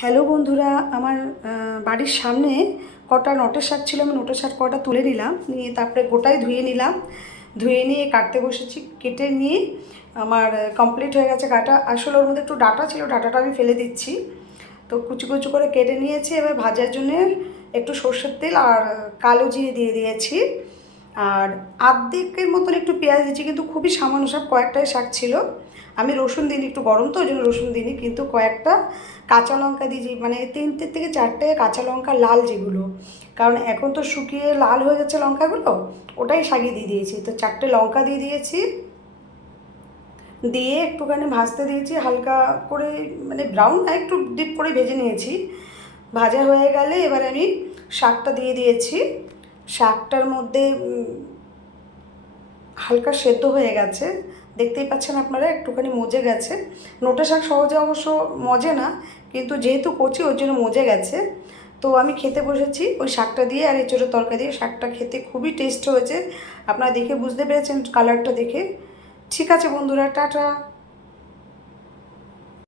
Hello বন্ধুরা, আমার বাড়ির সামনে কটা নটের শাক ছিল। আমি নটের শাক কটা তুলে নিলাম, নিয়ে তারপরে গোটাই ধুয়ে নিলাম। ধুয়ে নিয়ে কাটতে বসেছি। কেটে নিয়ে আমার কমপ্লিট হয়ে গেছে কাটা। আসলে ওর মধ্যে একটু ডাঁটা ছিল, ডাঁটাটা আমি ফেলে দিচ্ছি। তো কুচি কুচি করে কেটে নিয়েছি। এবার ভাজার জন্য একটু সর্ষের তেল আর কালো জিরে দিয়ে দিয়েছি। আর আর্ধেকের মতন একটু পেঁয়াজ দিচ্ছি, কিন্তু খুবই সামান্য, সব কয়েকটাই শাক ছিল। আমি রসুন দিইনি, একটু গরম তো ওই জন্য রসুন দিইনি, কিন্তু কয়েকটা কাঁচা লঙ্কা দিয়েছি, মানে 3 থেকে 4টে কাঁচা লঙ্কা, লাল যেগুলো, কারণ এখন তো শুকিয়ে লাল হয়ে যাচ্ছে লঙ্কাগুলো, ওটাই শাকে দিয়ে দিয়েছি। তো 4টে লঙ্কা দিয়ে দিয়েছি, দিয়ে একটুখানি ভাজতে দিয়েছি হালকা করে, মানে ব্রাউন না, একটু ডিপ করে ভেজে নিয়েছি। ভাজা হয়ে গেলে এবার আমি শাকটা দিয়ে দিয়েছি। শাকটার মধ্যে হালকা সেদ্ধ হয়ে গেছে, দেখতেই পাচ্ছেন আপনারা, একটুখানি মজে গেছে। নোটে শাক সহজে অবশ্য মজে না, কিন্তু যেহেতু কচি ওর জন্য মজে গেছে। তো আমি খেতে বসেছি ওই শাকটা দিয়ে আর এঁচোড়ের তরকারি দিয়ে। শাকটা খেতে খুবই টেস্ট হয়েছে, আপনারা দেখে বুঝতে পেরেছেন কালারটা দেখে। ঠিক আছে বন্ধুরা, টাটা।